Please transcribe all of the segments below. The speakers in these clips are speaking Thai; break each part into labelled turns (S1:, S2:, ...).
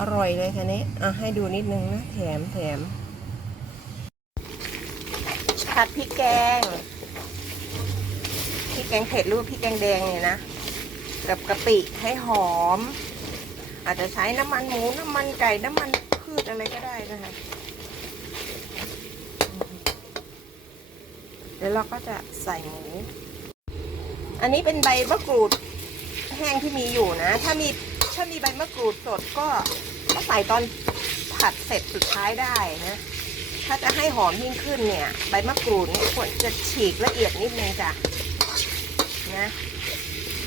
S1: อร่อยเลยค่ะนี้อะให้ดูนิดนึงนะแถมแถมผัดพริกแกงพริกแกงเผ็ดรือว่าพริกแกงแดงเนี่ยนะกับกะปิให้หอม อาจจะใช้น้ำมันหมูน้ำมันไก่น้ำมันพืชอะไรก็ได้นะคะเดี๋ยวเราก็จะใส่หมู อันนี้เป็นใบมะกรูดแห้งที่มีอยู่นะ ถ้ามี ถ้ามีใบมะกรูดสดก็ก็ใส่ตอนผัดเสร็จสุดท้ายได้นะถ้าจะให้หอมยิ่งขึ้นเนี่ย ใบมะกรูดเนี่ยควรจะฉีกละเอียดนิดนึงจ้ะนะ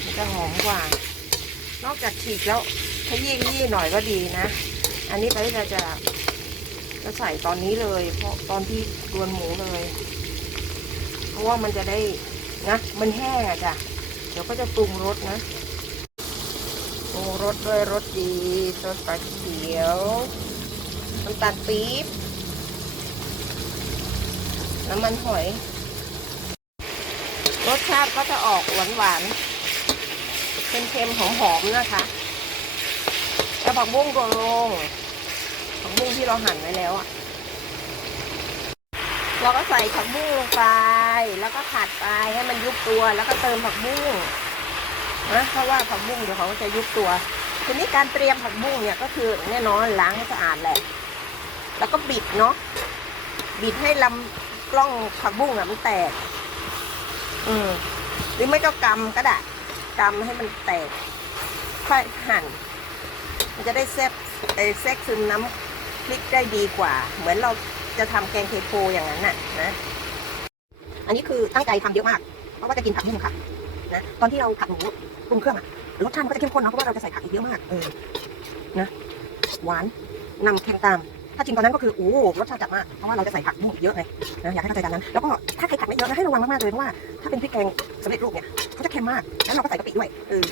S1: มันจะหอมกว่า นอกจากฉีกแล้วขยี้ยี้หน่อยก็ดีนะ อันนี้ไปเราจะจะใส่ตอนนี้เลย เพราะตอนที่รวนหมูเลย เพราะว่ามันจะได้นะมันแห้งอะจ้ะเดี๋ยวก็จะปรุงรสนะ งรสด้วยรสดีซอสปลาเขียวน้ำตาลปี๊บน้ำมันหอย รสชาติก็จะออกหวานหวานๆเค็มๆหอมๆนะคะแล้วผักบุ้งโรยลงผักบุ้งที่เราหั่นไว้แล้วอะเราก็ใส่ผักบุ้งลงไป แล้วก็ผัดไปให้มันยุบตัวแล้วก็เติมผักบุ้ง นะเพราะว่าผักบุ้งเดี๋ยวเขาก็จะยุบตัว ทีนี้การเตรียมผักบุ้งเนี่ยก็คือแน่นอนล้างให้สะอาดแหละ แล้วก็บิดเนาะบิดให้ลำกล้องผักบุ้งอะมันแตก อืมหรือไม่ก็กำก็ได้กำให้มันแตก ค่อยหั่น มันจะได้แซ่บเอ่อแทรกซึมน้ำพริกได้ดีกว่า เหมือนเราจะทำแกงเทโพอย่างนั้นน่ะนะ อันนี้คือตั้งใจทำเยอะมาก เพราะว่าจะกินผักบุ้งค่ะ นะ ตอนที่เราผัดหมูปรุงเครื่องอะรสชาติก็จะเข้มข้นเนาะเพราะว่าเราจะใส่ผักอีกเยอะมากเออนะหวานนำเค็มตาม ถ้าชิมตอนนั้นก็คือโอ้รสชาติจัดมากเพราะว่าเราจะใส่ผักบุ้งอีกเยอะเลยนะอยากให้เข้าใจตามนั้นแล้วก็ถ้าใครผัดไม่เยอะนะให้ระวังมากๆเลยเพราะว่าถ้าเป็นพริกแกงสำเร็จรูปเนี่ยเขาจะเค็มมากแล้วเราก็ใส่กะปิด้วยเออ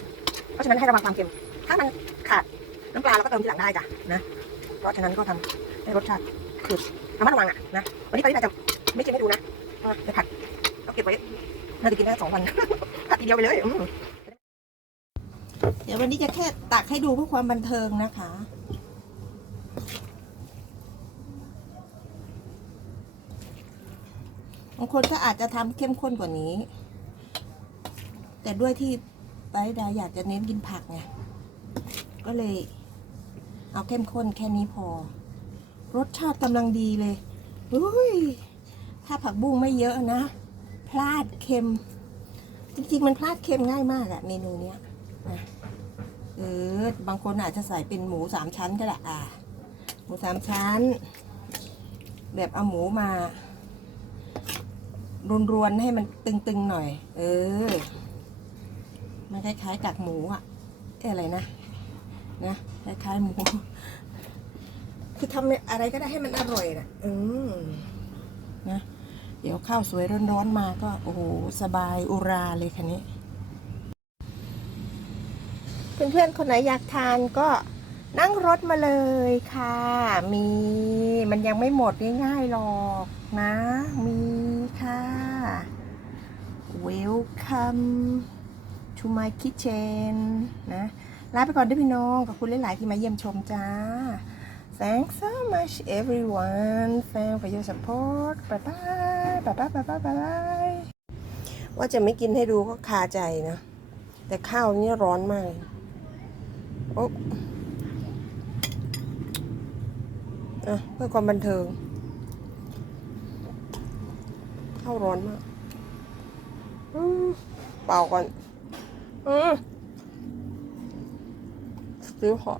S1: เพราะฉะนั้นให้ระวังความเค็ม ถ้ามันขาดน้ำปลาเราก็เติมทีหลังได้จ้ะนะเพราะฉะนั้นก็ทำให้รสชาติคือระมัดระวังอะนะวันนี้ตอนนี้อาจจะไม่ชิมให้ดูนะเพราะว่าจะผัดเอาเก็บไว้ น่าจะกินได้สองวันผัดทีเดียวไปเลยเดี๋ยววันนี้จะแค่ตักให้ดูเพื่อความบันเทิงนะคะบางคนก็อาจจะทำเข้มข้นกว่านี้ แต่ด้วยที่ไปดาอยากจะเน้นกินผักไงก็เลยเอาเข้มข้นแค่นี้พอ รสชาติกำลังดีเลย อุ้ย ถ้าผักบุ้งไม่เยอะนะ พลาดเค็ม จริงๆ มันพลาดเค็มง่ายมากอะเมนูเนี้ยเออบางคนอาจจะใส่เป็นหมูสามชั้นก็ได้อะหมูสามชั้น แบบเอาหมูมารวนๆให้มันตึงๆหน่อย เออ มันคล้ายๆกากหมูอะเอ๊ะอะไรนะนะคล้ายๆหมู คือทำอะไรก็ได้ให้มันอร่อยนะอืมนะ เดี๋ยวข้าวสวยร้อนๆมาก็ โอ้โห สบายอุราเลยคันนี้ เพื่อนๆ คนไหนอยากทานก็นั่งรถมาเลยค่ะ มีมันยังไม่หมดง่ายๆหรอกนะ มีค่ะ Welcome to my kitchen นะลาไปก่อนด้วยพี่น้องขอบคุณหลายๆที่มาเยี่ยมชมจ้า Thanks so much everyone thank for your support bye bye bye bye bye bye bye ว่าจะไม่กินให้ดูก็คาใจนะ แต่ข้าวนี่ร้อนมากโอ้เพื่อความบันเทิง ข้าวร้อนมากเป่าก่อนอือซื้อหอ